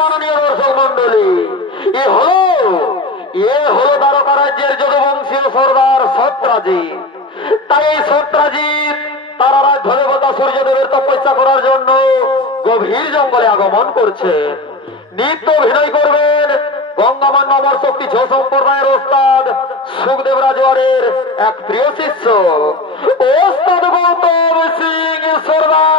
মাননীয় দর্শক মন্ডলী, এ হলো দ্বারকা রাজ্যের যদুবংশীয় সর্দার সত্রাজিৎ। তাই এই সত্রাজিৎ তারা রাজ্যদেবতা সূর্যদেবের তপস্যা করার জন্য গভীর জঙ্গলে আগমন করছে। নৃত্য অভিনয় করবেন গঙ্গামান্য অমর শক্তি ছ সম্প্রদায়ের ওস্তাদ সুখদেব রাজওয়ারের এক প্রিয় শিষ্য ওস্তাদ গৌতম সিং সর্দার।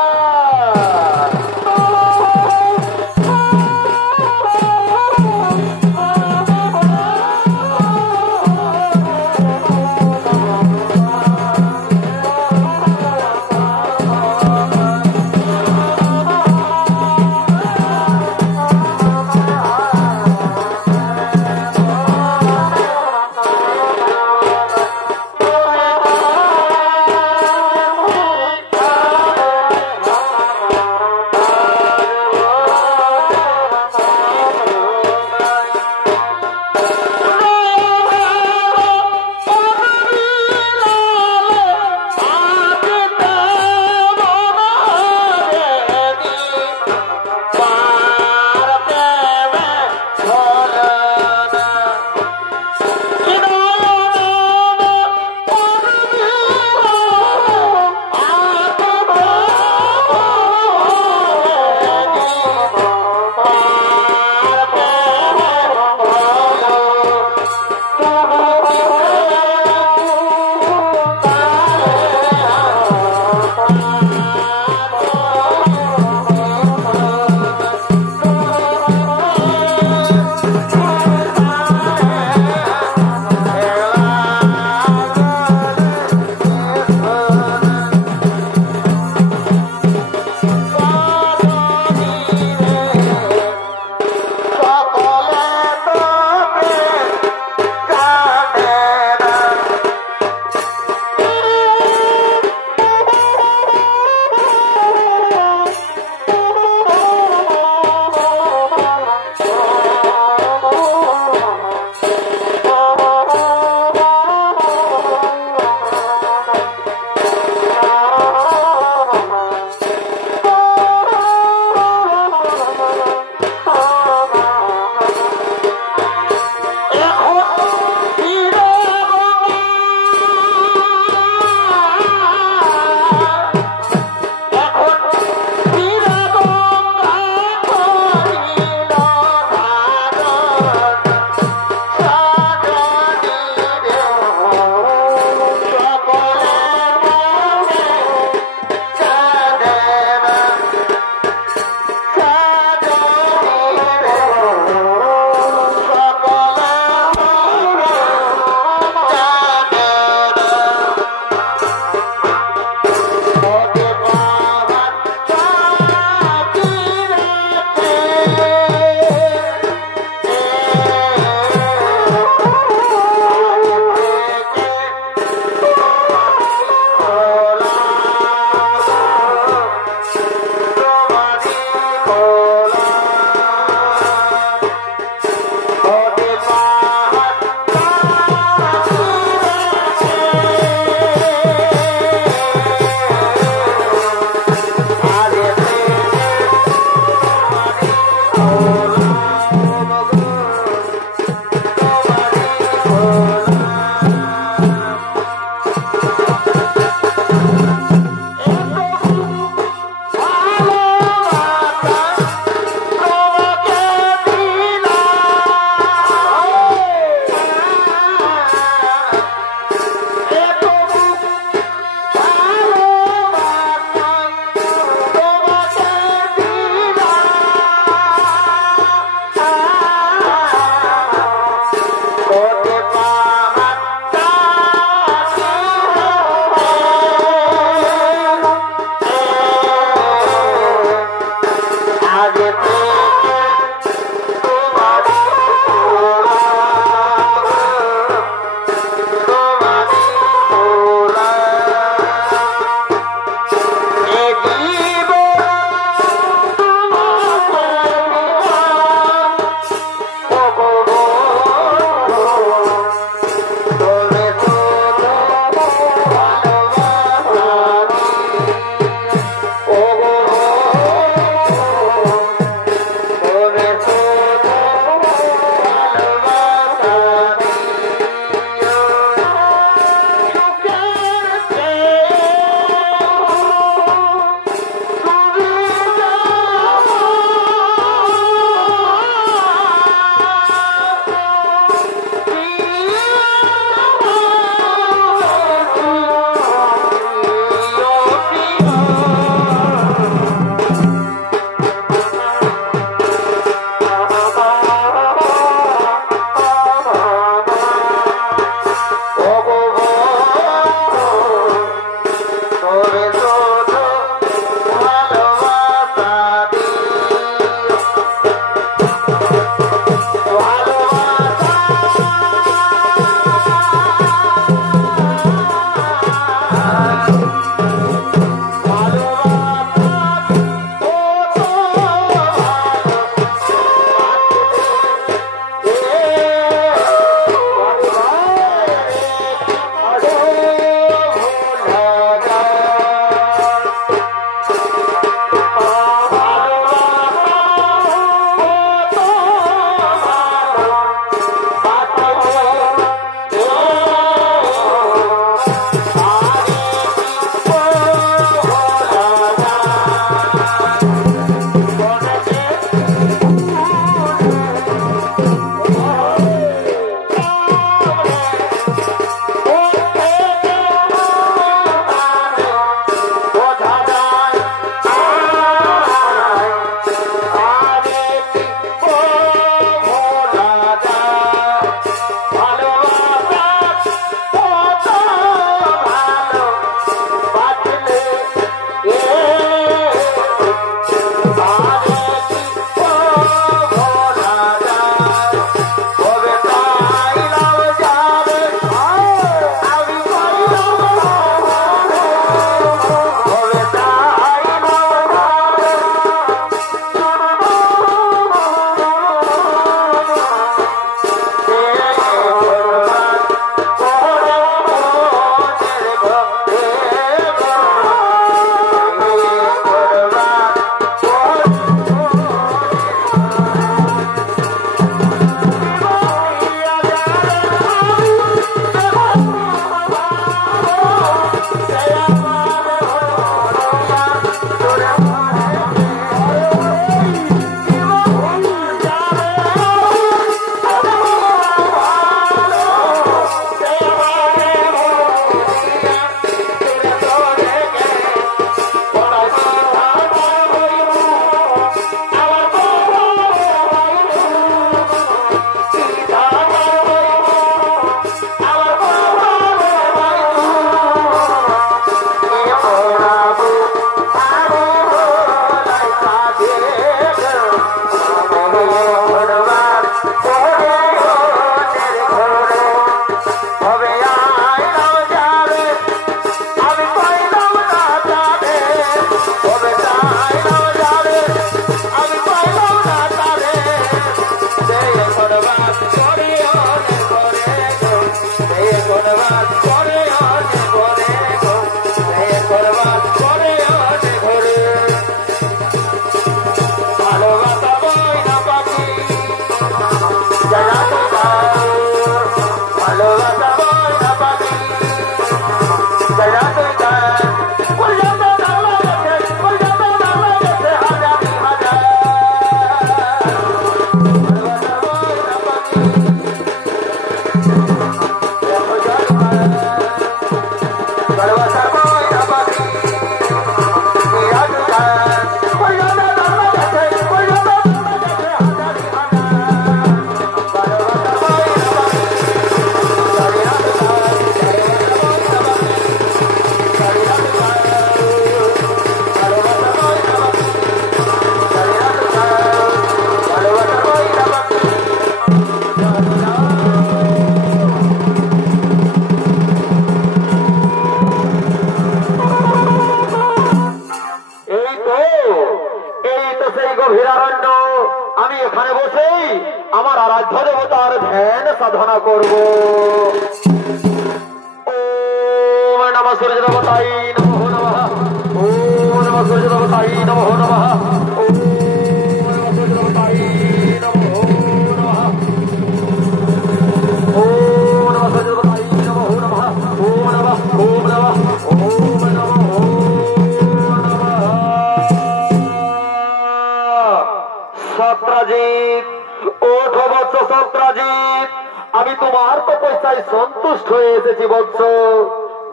সন্তুষ্ট হয়ে এসেছি বৎস।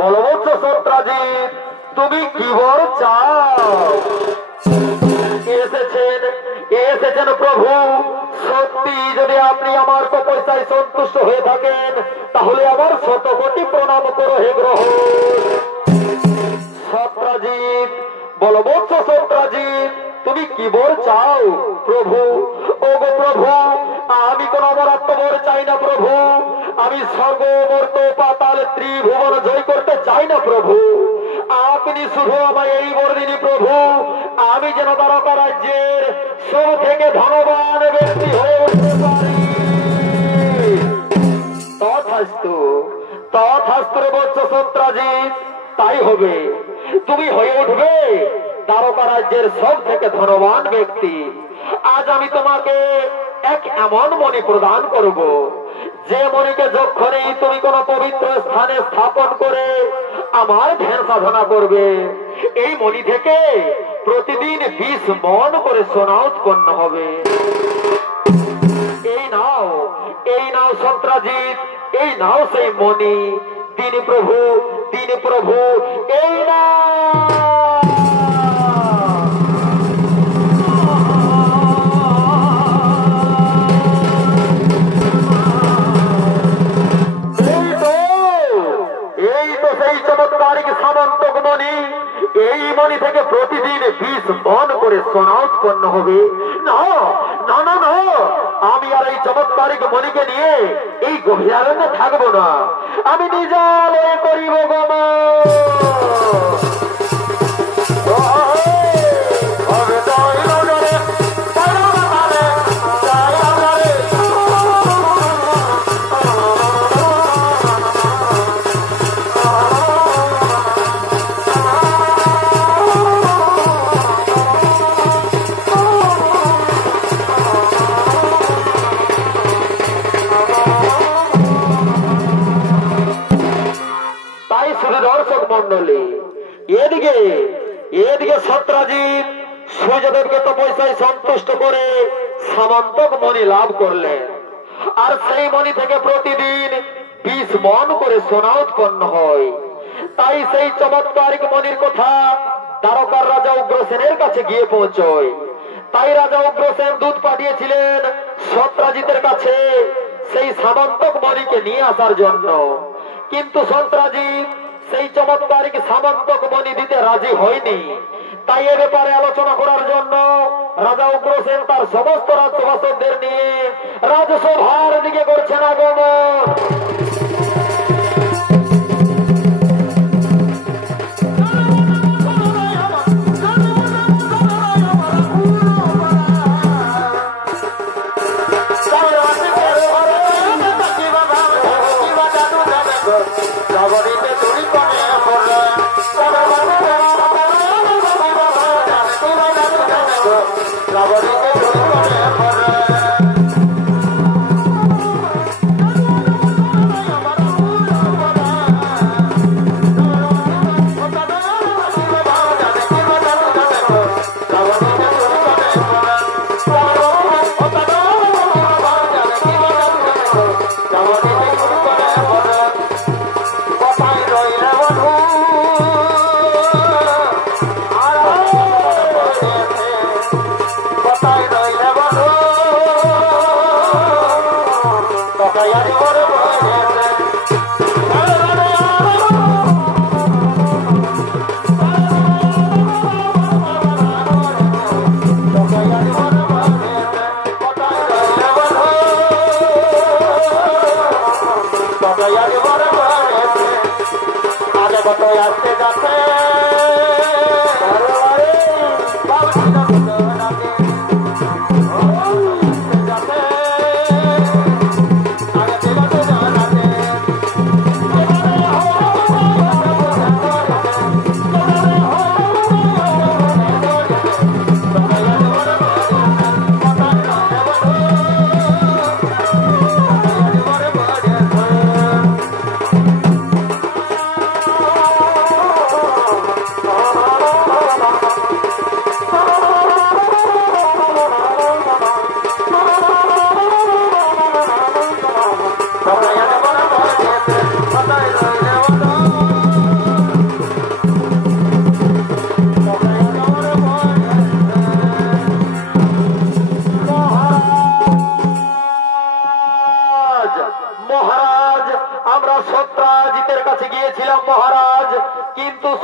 বলো বৎস সত্রাজিৎ, তুমি কি বর চাও? এসেছেন প্রভু। সত্যি যদি আপনি আমার তপস্যায় সন্তুষ্ট হয়ে থাকেন তাহলে আমার 100 কোটি প্রণাম করো হে গ্রহ। সত্রাজিৎ, বলো বৎস সত্রাজিৎ, তুমি কি বর চাও? প্রভু, ও গো প্রভু, আমি কোন অমরত্ব বর চাই না প্রভু। আমি স্বর্গ মর্ত পাতাল ত্রিভুবন জয় করতে চাই না প্রভু। আপনি শুধু আমায় এই বর দিন প্রভু, আমি যেন দ্বারকা রাজ্যের সব থেকে ধনবান ব্যক্তি হয়ে উঠতে পারি। তথাস্তু, তথাস্তু রে বৎস সত্রাজিৎ, তাই হবে। তুমি হয়ে উঠবে দ্বারকা রাজ্যের সব থেকে ধনবান ব্যক্তি। আজ আমি তোমাকে এক এমন মণি প্রদান করব, যে মণিকে যখনই তুমি কোন পবিত্র স্থানে স্থাপন করে আমার ধ্যান সাধনা করবে, এই মণি থেকে প্রতিদিন 20 মণ করে সোনা উৎপন্ন হবে। এই নাও, এই নাও সত্রাজিৎ, এই নাও সেই মণি। দিন প্রভু, দিন প্রভু, এই নাও। সামন্তক মণি, এই মণি থেকে প্রতিদিন 20 মণ করে সোনা উৎপন্ন হবে। না না না না, আমি আর এই চমৎকারিক মণিকে নিয়ে এই গভীরারণ্যে থাকবো না। আমি নিজালয়ে করিব গমন। এদিকে সত্রাজিৎ সূর্যদেবকে তপস্যায় সন্তুষ্ট করে সামন্তক মণি লাভ করলেন। আর সেই মণি থেকে প্রতিদিন 20 মণ করে সোনা উৎপন্ন হয়। তাই সেই চমৎকারিক মণির কথা দ্বারকার রাজা উগ্রসেনের কাছে গিয়ে পৌঁছয়। তাই রাজা উগ্রসেন দূত পাঠিয়েছিলেন সত্রাজিতের কাছে সেই সামন্তক মণিকে নিয়ে আসার জন্য। কিন্তু সত্রাজিৎ সেই চমৎকারিক সামন্তক মণি দিতে রাজি হয়নি। তাই এ ব্যাপারে আলোচনা করার জন্য রাজা উগ্রসেন তার সমস্ত রাজ্যবাসীদের নিয়ে রাজসভার দিকে করছেন আগমন।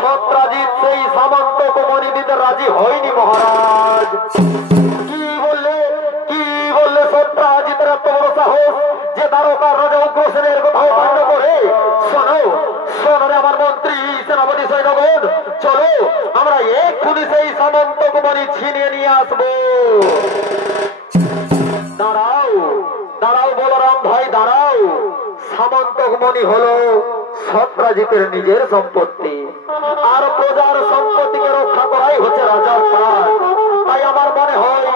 সত্রাজিৎ সেই সামন্তকে মনি দিতে রাজি হয়নি মহারাজ। কি বললে সত্রাজিতের এত বড় সাহস যে দ্বারকার রাজা উগ্রসেনের কোথাও মান্য করে? শোনো রে আমার মন্ত্রী সেনাপতি সৈন্যগণ, চলো আমরা এক্ষুনি সেই সামন্তকে মনি ছিনিয়ে নিয়ে আসবো। দাঁড়াও বলরাম ভাই, দাঁড়াও। সামন্তকমণি হলো সত্রাজিতের নিজের সম্পত্তি, আর প্রজার সম্পত্তিকে রক্ষা করাই হচ্ছে রাজার কাজ। তাই আমার মনে হয়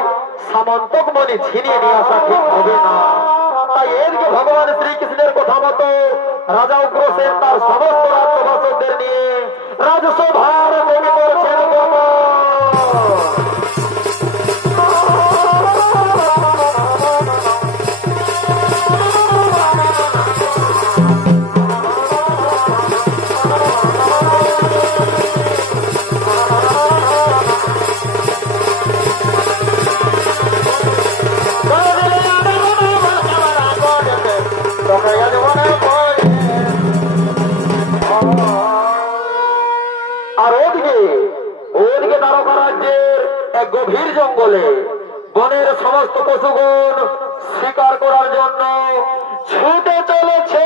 সামন্তকমণি ছিনিয়ে নিয়ে আসা ঠিক হবে না। তাই এদিকে ভগবান শ্রীকৃষ্ণের কথা মতো রাজা উগ্রসেন তার সমস্ত রাজ্যবাসীদের নিয়ে রাজসভার থেকে করছেন গমন। আর ওদিকে দ্বারকা রাজ্যের এক গভীর জঙ্গলে বনের সমস্ত পশুগণ শিকার করার জন্য ছুটে চলেছে।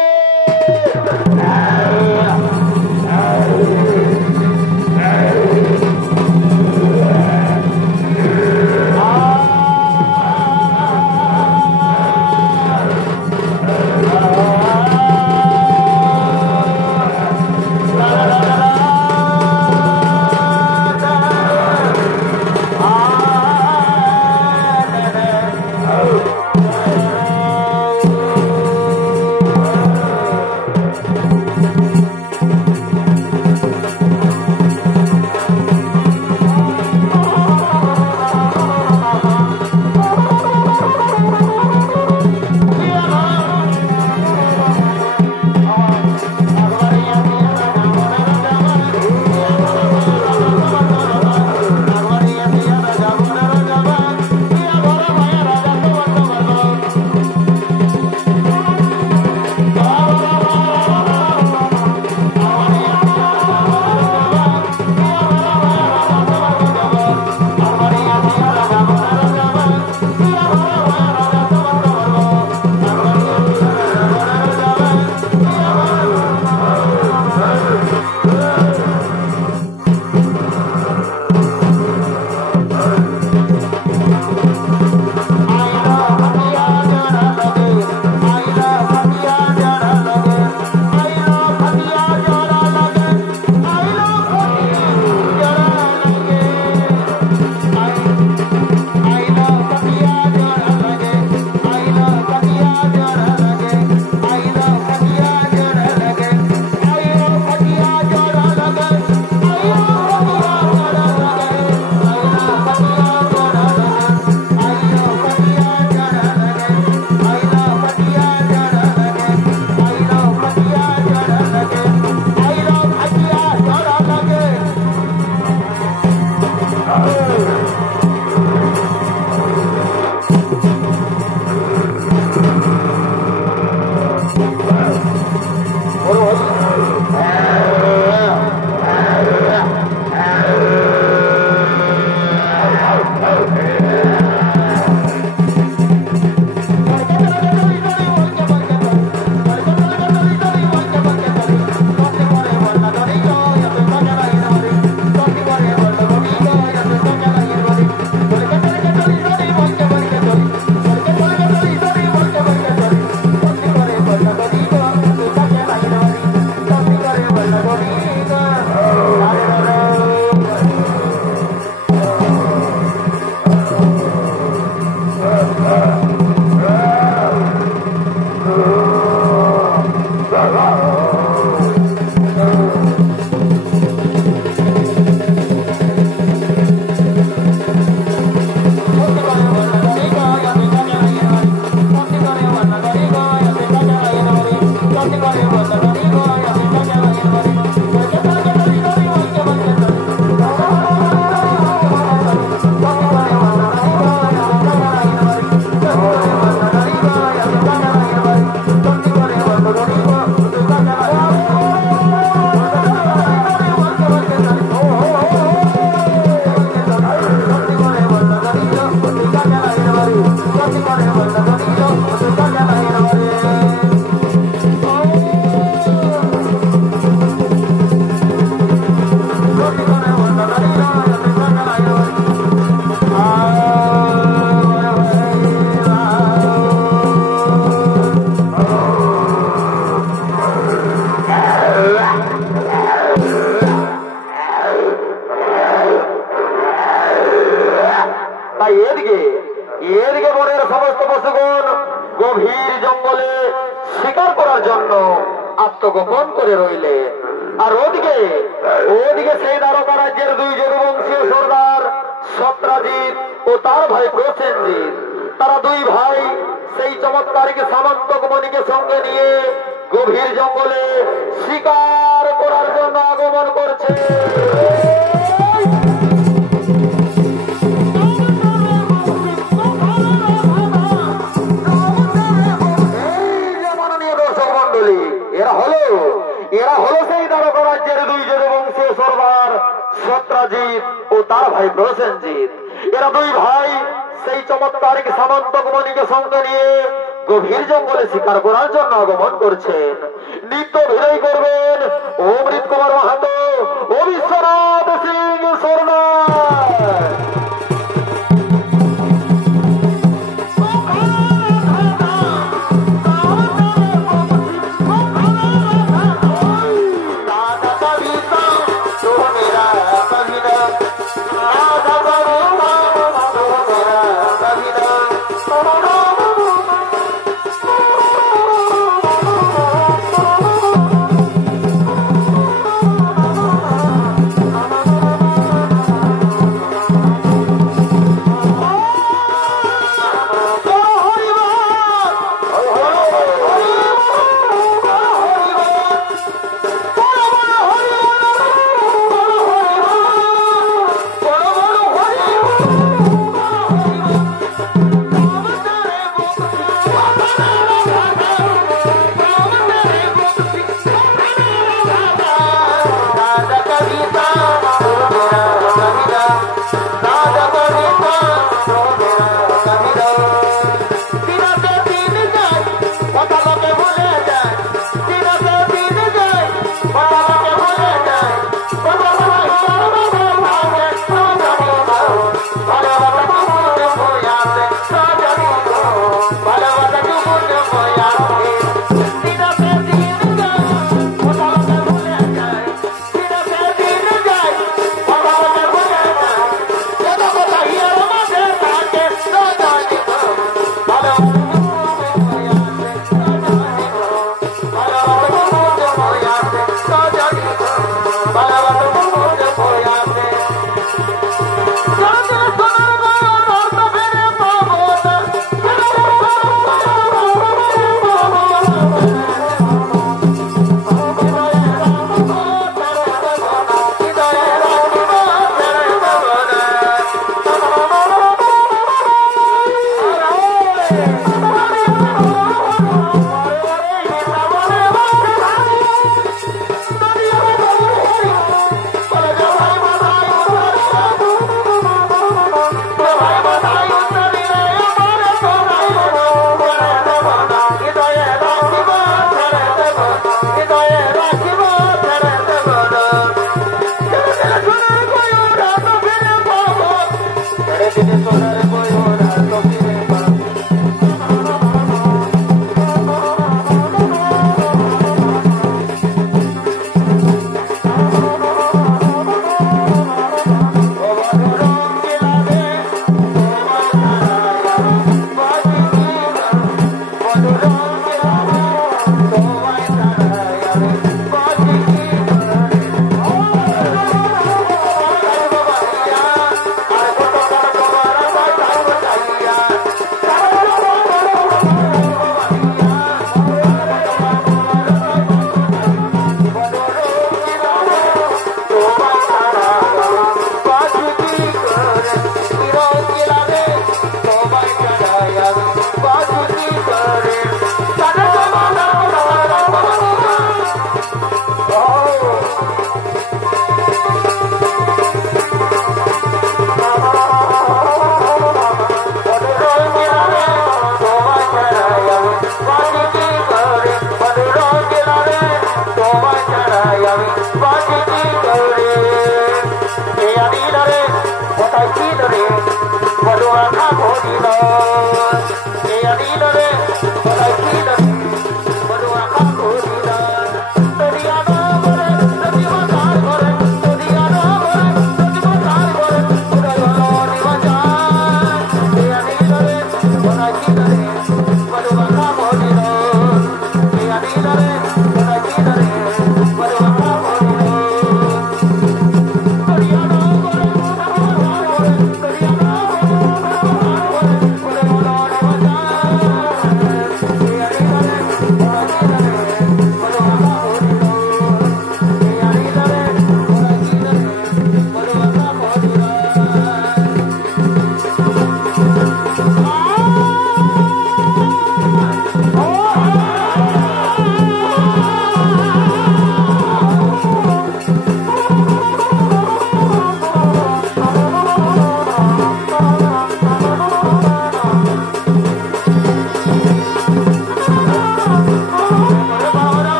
আগমন করে রইলেন। আর ওদিকে সেই দ্বারকা রাজ্যের দুই যদুবংশীয় সর্দার সত্রাজিৎ ও তার ভাই প্রসেনজিৎ, তারা দুই ভাই সেই চমৎকারী সামন্তক মণিকে সঙ্গে নিয়ে গভীর জঙ্গলে শিকার করার জন্য আগমন করছে। এরা হলো সেই দ্বারকা রাজ্যের দুই যদুবংশীয় সর্দার সত্রাজিৎ ও তার ভাই প্রসেনজিৎ। এরা দুই ভাই সেই চমৎকারী সামন্তক মণিকে সঙ্গে নিয়ে গভীর জঙ্গলে শিকার করার জন্য আগমন করছেন। নিত্য ভিড়ই করবেন অমৃত কুমার মাহাতো ও বিশ্বনাথ সিং সর্দার।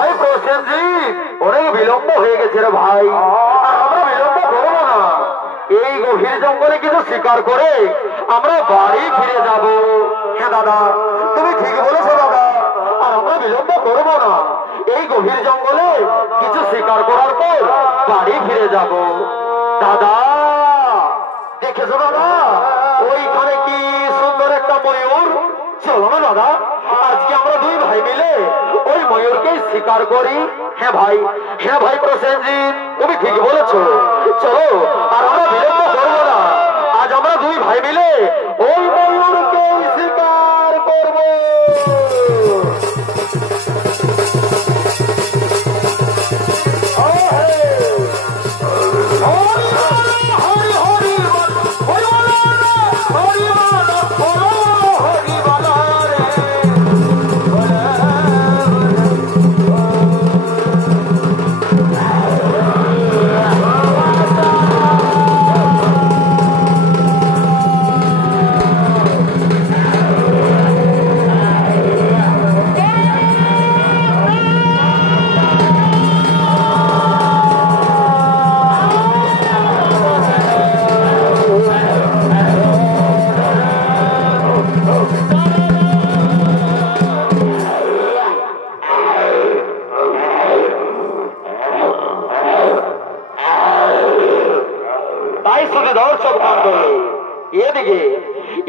ভাই প্রসেনজিৎ, অনেক বিলম্ব হয়ে গেছে রে ভাই, আমরা বিলম্ব করবো না। এই গভীর জঙ্গলে কিছু শিকার করে আমরা বাড়ি ফিরে যাব। হ্যাঁ দাদা, তুমি ঠিক বলেছো দাদা, আর আমরা বিলম্ব করবো না। এই গভীর জঙ্গলে কিছু শিকার করার পর বাড়ি ফিরে যাব। দাদা দেখেছো দাদা, ওইখানে কি সুন্দর একটা ময়ূর। চলো না দাদা, আজকে আমরা দুই ভাই মিলে ওই ময়ূরকে শিকার করি। হ্যাঁ ভাই প্রসেনজিৎ, তুমি ঠিক বলেছো। চলো, আর আমরা বিলম্ব করবো না, আজ আমরা দুই ভাই মিলে ওই ময়ূরকে শিকার করবো।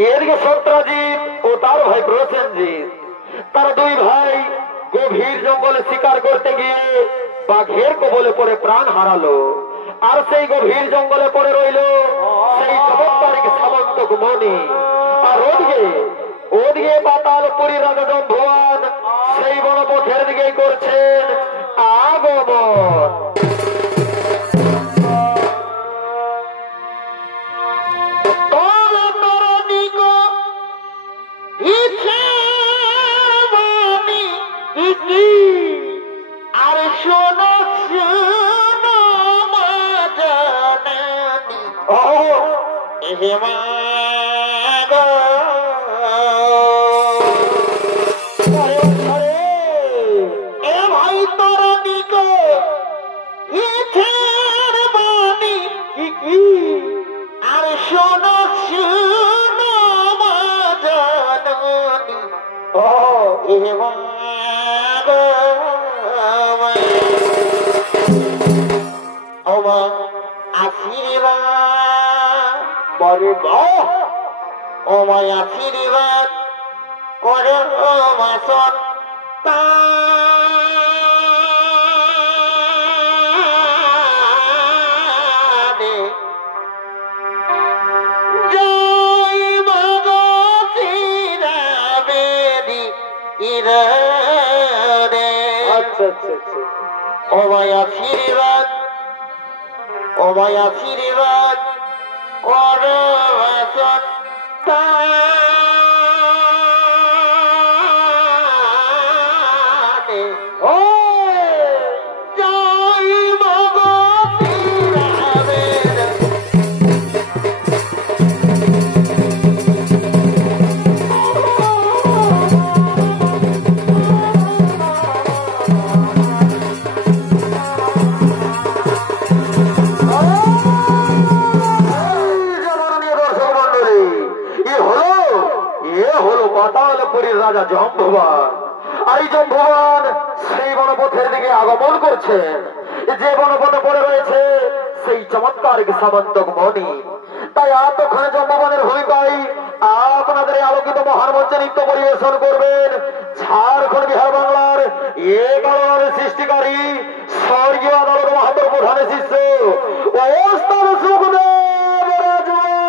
এদিকে সত্রাজিৎ ও তার ভাই প্রসেনজিৎ, তারা দুই ভাই গভীর জঙ্গলে শিকার করতে গিয়ে বাঘের কবলে পড়ে প্রাণ হারালো। আর সেই গভীর জঙ্গলে পড়ে রইল সেই চমৎকারিক সামন্তক মণি। আর ওদিকে পাতালপুরীর রাজা জম্ভুয়ান সেই বনপথের দিকে করছেন আগমন। আশীর্বাদ করো মাসন পানে জয় ভগবতীরা বেদি ইরে। আচ্ছা অময় আশীর্বাদ করো মাসন পাতালপুরীর রাজা জম্ভুয়ান। আর এই জম্ভুয়ান সেই বনপথের দিকে আগমন করছেন, যে বনপথে পড়ে রয়েছে সেই চমৎকার সামন্তক মণি। তাই এতক্ষণে জম্ভুয়ানের ভূমিকায় আপনাদের আলোকিত মহান মঞ্চে নৃত্য পরিবেশন করবেন ঝাড়খণ্ড বিহার বাংলার এ কারণের সৃষ্টিকারী স্বর্গীয় আদালত মাহাতোর প্রধান শিষ্য ওস্তাদ সুখদেব রাজওয়ান।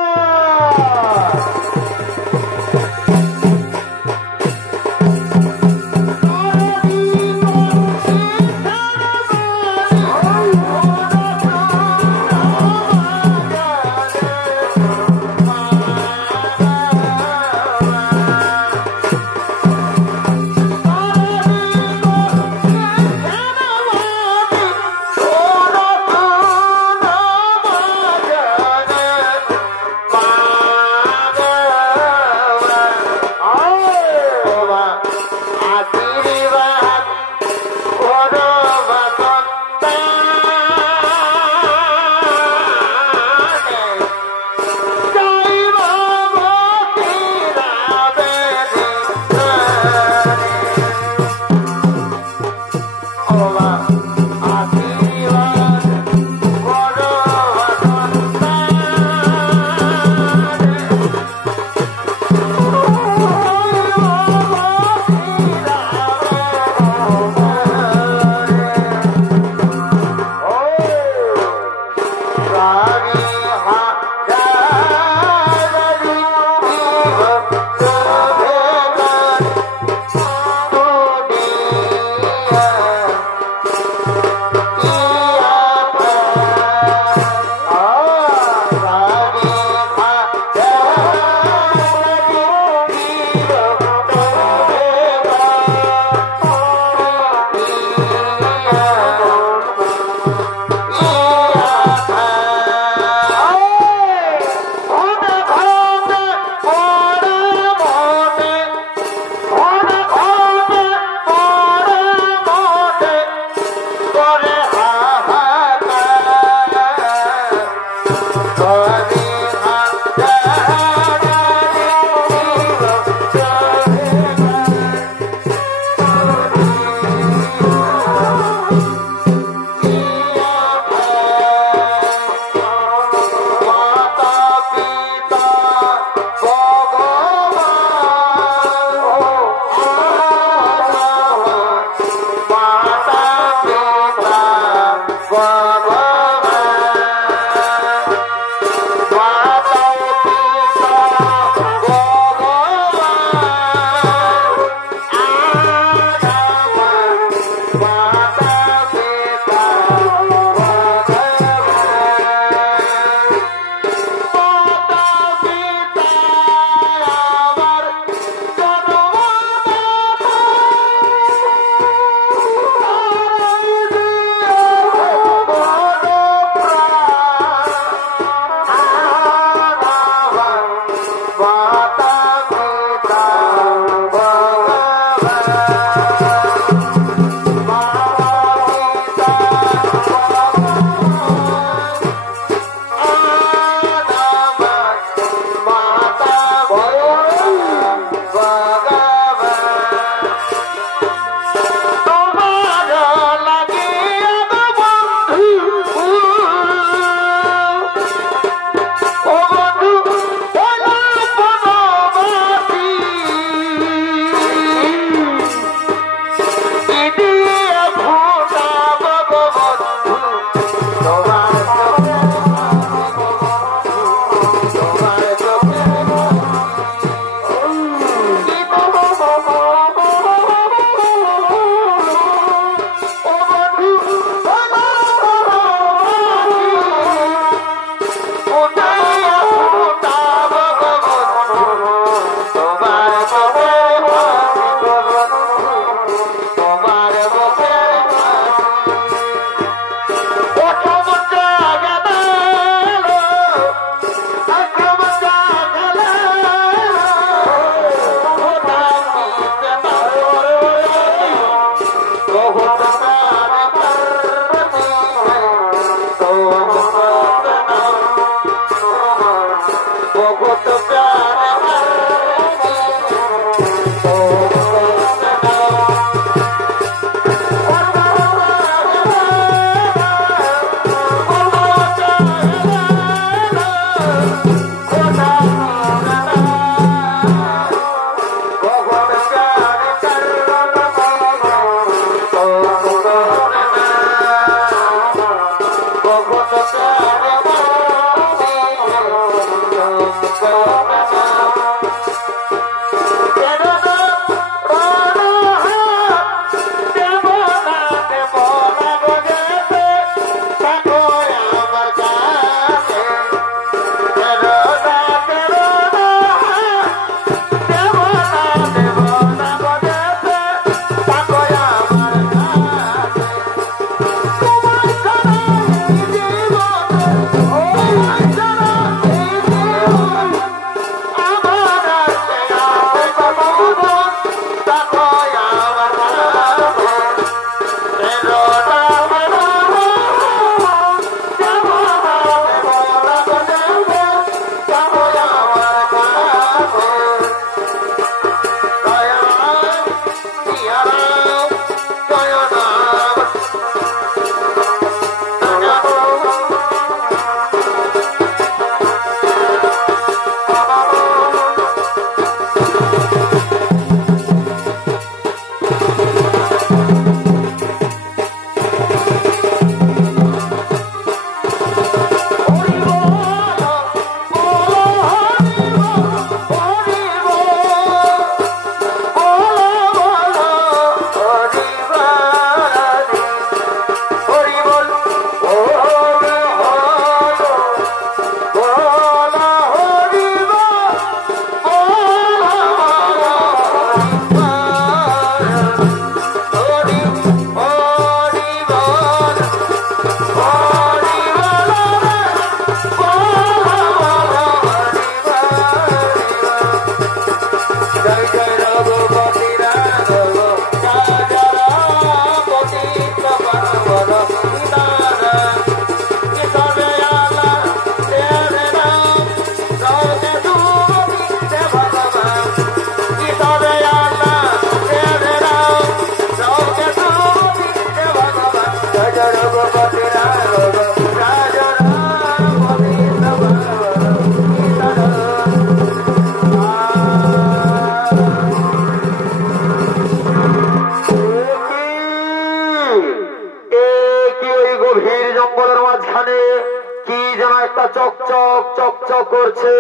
চকচক চকচক করছে।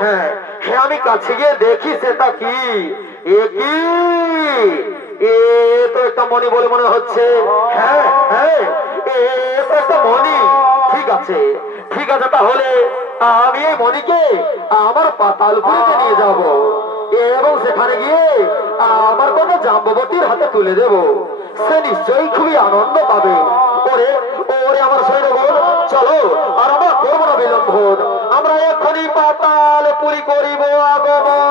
হ্যাঁ হ্যাঁ, আমি কাছে গিয়ে দেখি সেটা কি। এ কি, এ তো একটা মণি বলে মনে হচ্ছে। হ্যাঁ হ্যাঁ, এ তো একটা মণি। ঠিক আছে ঠিক আছে, তাহলে আমি এই মণিকে আমার পাতালপুরিতে নিয়ে যাব এবং সেখানে গিয়ে আমার কোনো জাম্ববতীর হাতে তুলে দেব। সে নিশ্চয়ই খুবই আনন্দ পাবে। ওরে ওরে আমার শরীরে বল, চলো আর আমরা করবো না বিলম্ব, আমরা এখনই পাতালপুরি করিব আগমন।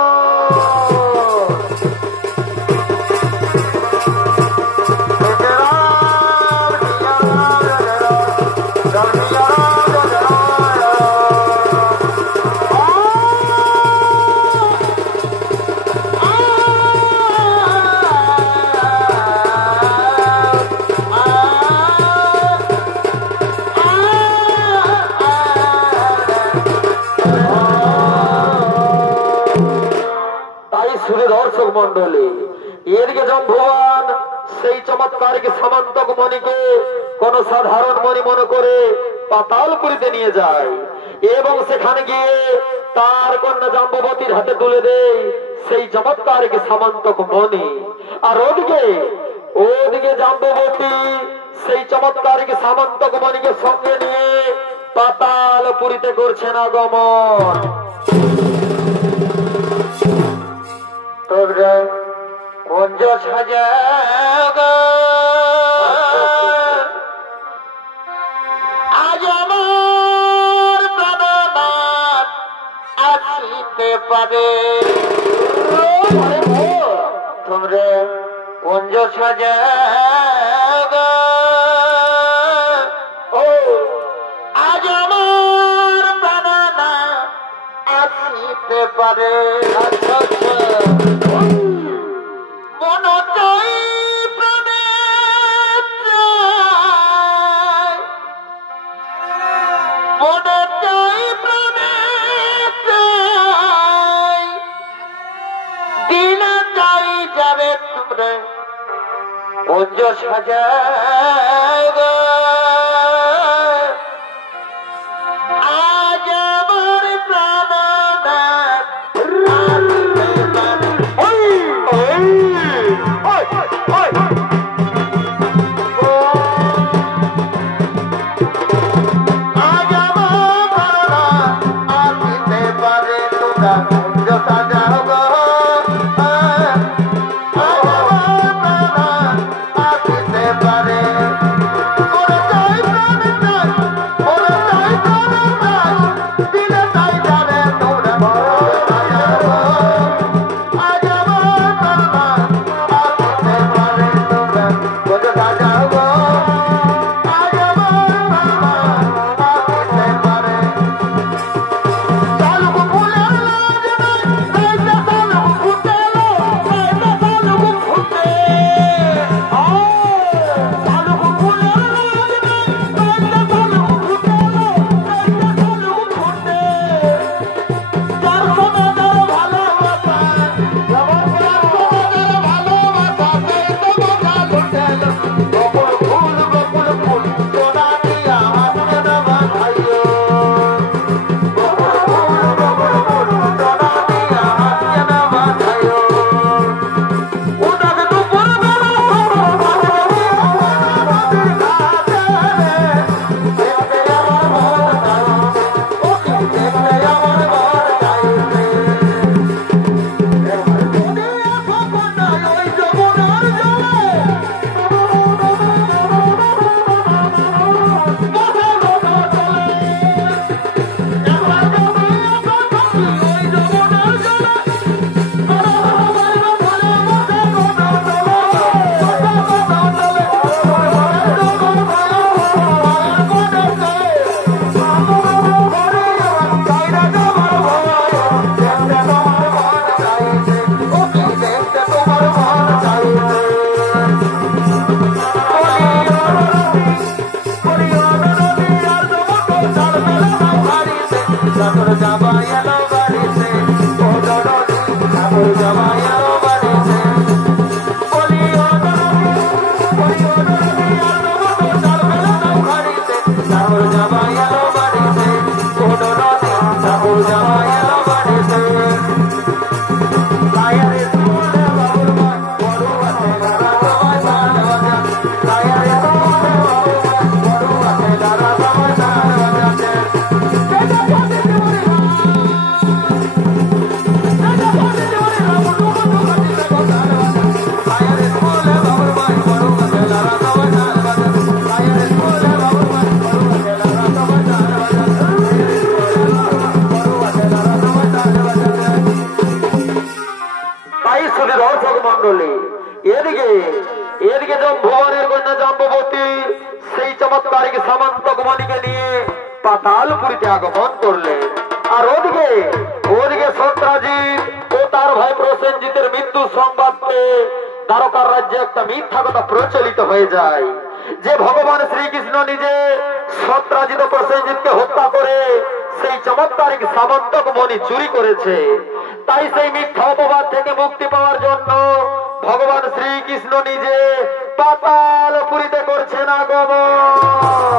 দর্শক মন্ডলী, এদিকে জম্ভুবান সেই চমৎকারিক সামন্তক মণিকে কোন সাধারণ মণি মনে করে পাতালপুরিতে নিয়ে যায় এবং সেখানে গিয়ে তার কন্যা জাম্ববতীর হাতে তুলে দেয় সেই চমৎকারিক সামন্তক মণি। আর ওদিকে জাম্ববতী সেই চমৎকারিক সামন্তক মণিকে সঙ্গে নিয়ে পাতালপুরিতে করছেন আগমন। কুঞ্জ সাজাগ আজ আমার প্রাণনাথ আসিতে পারে। তোমরা কুঞ্জ সাজাগ আজ আমার প্রাণনাথ আসিতে পারে। আচ্ছা কুঞ্জ সাজাগ আজ আমার প্রাণনাথ আজ আমার প্রাণনাথ আসিতে পারে। তোমরা কুঞ্জ সাজাগ পারে। সামন্তক মণিকে নিয়ে পাতালপুরীতে আগমন করলেন। আর ওদিকে সত্রাজিৎ ও তার ভাই প্রসেনজিতের মৃত্যু সংবাদ পেয়ে দ্বারকার রাজ্যে একটা মিথ্যা কথা প্রচলিত হয়ে যায় যে ভগবান শ্রীকৃষ্ণ নিজে সত্রাজিৎ ও প্রসেনজিৎকে হত্যা করে সেই চমৎকারিক সামন্তক মণি চুরি করেছে। তাই সেই মিথ্যা অপবাদ থেকে মুক্তি পাওয়ার জন্য ভগবান শ্রীকৃষ্ণ নিজে পাতালপুরীতে করছেন আগমন।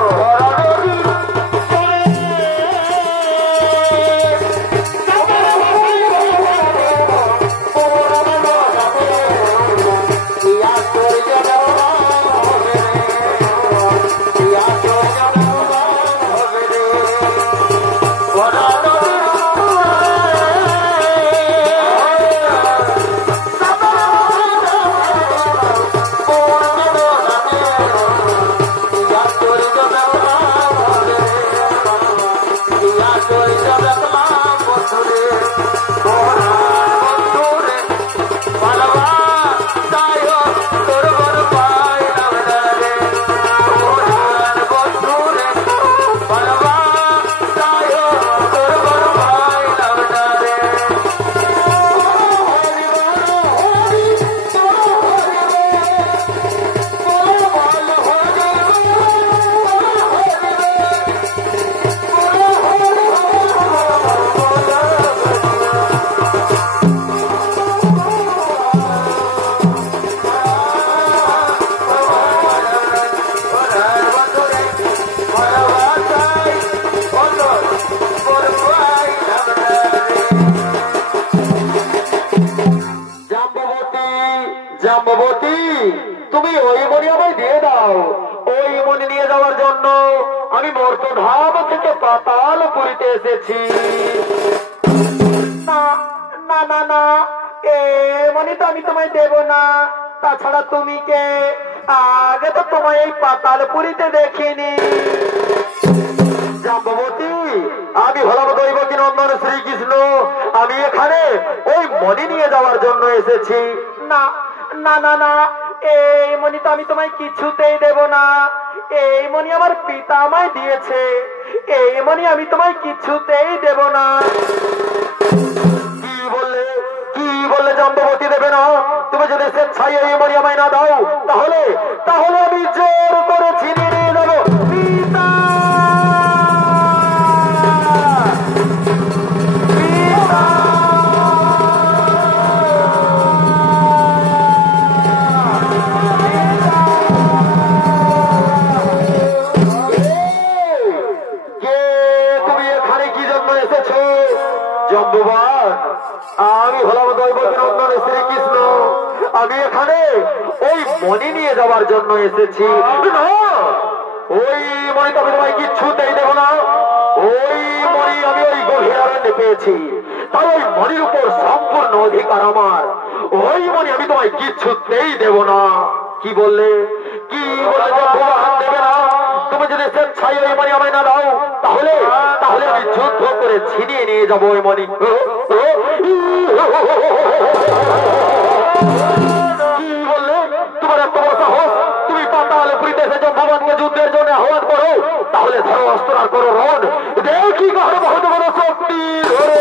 জাম্ববতী, তুমি ওই মণি আমায় দিয়ে দাও। ওই মণি নিয়ে যাওয়ার জন্য আমি মর্তধাম থেকে পাতালপুরীতে এসেছি। না না না না, এ মণি তো আমি তোমায় দেব না। তাছাড়া তুমি কে? আগে তো তোমায় এই পাতালপুরীতে দেখিনি। জাম্ববতী, আমি হলাম দৈবকী নন্দন শ্রীকৃষ্ণ। আমি এখানে ওই মণি নিয়ে যাওয়ার জন্য এসেছি। না না না না, এই মণি তো আমি তোমায় কিছুতেই দেব না। এই মণি আমার পিতা আমায় দিয়েছে। এই মণি আমি তোমায় কিছুতেই দেব না। কি বললে জাম্ববতী দেবে না? তুমি যদি স্বেচ্ছায় এই মণি আমায় না দাও তাহলে আমি জোর করে ছিনিয়ে নিয়ে যাবো। পিতা আমি হলাম দৈবকী নন্দন শ্রীকৃষ্ণ। আমি এখানে ওই মণি নিয়ে যাওয়ার জন্য এসেছি। ওই মণি তো আমি তোমায় কিচ্ছুতেই দেব না। ওই মণি আমি ওই গভীর অরণ্যে পেয়েছি, তাই ওই মণির উপর সম্পূর্ণ অধিকার আমার। ওই মণি আমি তোমায় কিচ্ছুতেই দেব না। কি বললে ভগবান দেবে না? তুমি যদি স্বেচ্ছায় ওই মণি আমায় না দাও তাহলে আমি যুদ্ধ করে ছিনিয়ে নিয়ে যাবো ওই মণি। কি বললে? তোমার এত বড় সাহস! তুমি পাতালপুরীতে এসেছো ভগবানকে যুদ্ধের জন্য আহ্বান করো? তাহলে ধরো অস্ত্র আর করো রণ। দেখি কারো বহুত বড় শক্তি ধরে।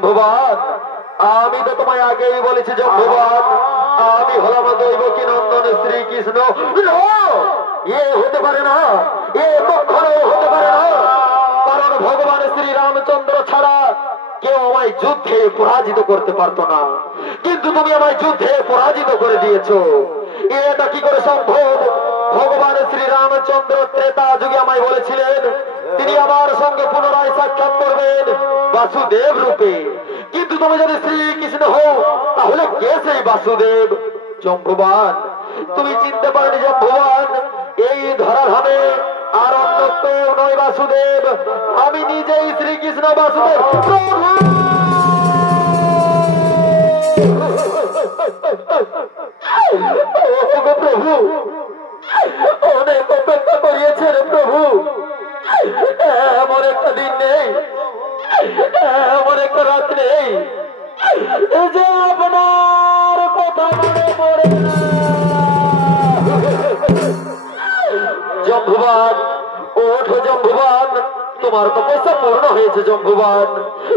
জম্বুবান, আমি তো তোমায় আগেই বলেছি জম্বুবান, আমি হলাম দৈবকী নন্দন শ্রীকৃষ্ণ। এ হতে পারে না, এ কখনো হতে পারে না, কারণ ভগবান শ্রী রামচন্দ্র ছাড়া কেউ আমায় যুদ্ধে পরাজিত করতে পারতো না, কিন্তু তুমি আমায় যুদ্ধে পরাজিত করে দিয়েছো। এটা কি করে সম্ভব? ভগবান শ্রী রামচন্দ্র ত্রেতা যুগে আমায় বলেছিলেন তিনি আমার সঙ্গে পুনরায় সাক্ষাৎ করবেন বাসুদেব রূপে, কিন্তু তুমি যদি শ্রীকৃষ্ণ হও তাহলে কে সেই বাসুদেব? জম্বুবান, তুমি চিনতে পারনি জম্বুবান, এই ধরাধামে আর অন্য কেউ নয় বাসুদেব, আমি নিজেই শ্রীকৃষ্ণ বাসুদেব। প্রভু, অনেক অপেক্ষা করিয়েছেন প্রভু, এমন একটা দিন নেই, এমন একটা রাত নেই যে আপনার কথা মনে পড়ে না। জম্বুবান, ওঠো জম্বুবান, তোমার তপস্যা পূর্ণ হয়েছে জম্বুবান,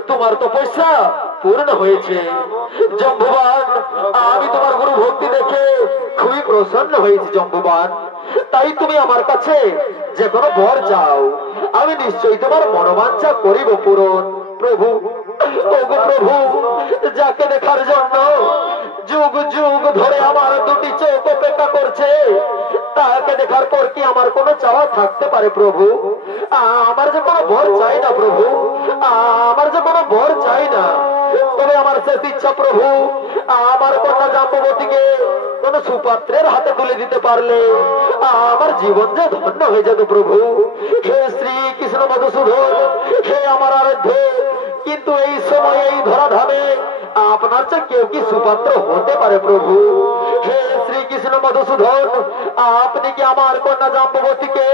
তোমার তপস্যা পূর্ণ হয়েছে জম্বুবান। আমি তোমার গুরু ভক্তি দেখে খুবই প্রসন্ন হয়েছি জম্বুবান, তাই তুমি আমার কাছে যে কোনো বর চাও আমি নিশ্চয়ই তোমার মনোবাঞ্ছা করিব পূরণ। প্রভু, ওগো প্রভু, যাকে দেখার জন্য যুগ যুগ ধরে আমার দুটি চোখ অপেক্ষা করছে, তাকে দেখার পর কি আমার কোনো চাওয়া থাকতে পারে প্রভু? আমার যে কোনো বর চাই না প্রভু, আমার যে কোনো বর চাই না, তবে আমার শেষ ইচ্ছা প্রভু, আমার কন্যা জাম্ববতীকে কোন সুপাত্রের হাতে তুলে দিতে পারলে আমার জীবন যে ধন্য হয়ে যেত প্রভু। হে শ্রীকৃষ্ণ মধুসূদন, হে আমার আরাধ্য, কিন্তু এই সময় এই ধরাধামে আপনার চেয়ে কেউ কি সুপাত্র হতে পারে প্রভু? হে শ্রীকৃষ্ণ মধুসূদন, আপনি কি আমার কন্যা জাম্ববতীকে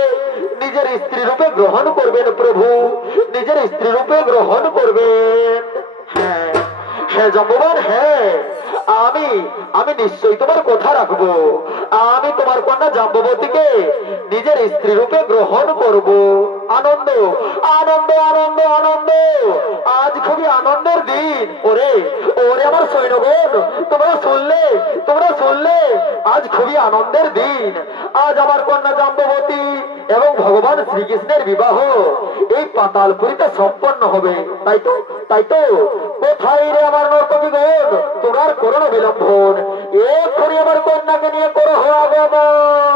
নিজের স্ত্রী রূপে গ্রহণ করবেন প্রভু? নিজের স্ত্রী রূপে গ্রহণ করবেন? হ্যাঁ হ্যাঁ জম্বুবান, হ্যাঁ, আমি নিশ্চয়ই তোমার কথা রাখবো, আমি তোমার কন্যা জাম্ববতীকে নিজের স্ত্রী রূপে গ্রহণ করব। আনন্দ আনন্দ আনন্দ আনন্দ, আজ খুবই আনন্দের দিন। ওরে ওরে আমার সৈন্যগণ, তোমরা শুনলে, আজ খুবই আনন্দের দিন। আজ আমার কন্যা জাম্ববতী এবং ভগবান শ্রীকৃষ্ণের বিবাহ এই পাতালপুরীতে সম্পন্ন হবে। তাই তো কোথায় রে আমার নর্তকীগণ, তোমরা করো না বিলম্বন, এক্ষুনি আমার কন্যাকে নিয়ে করো আগমন।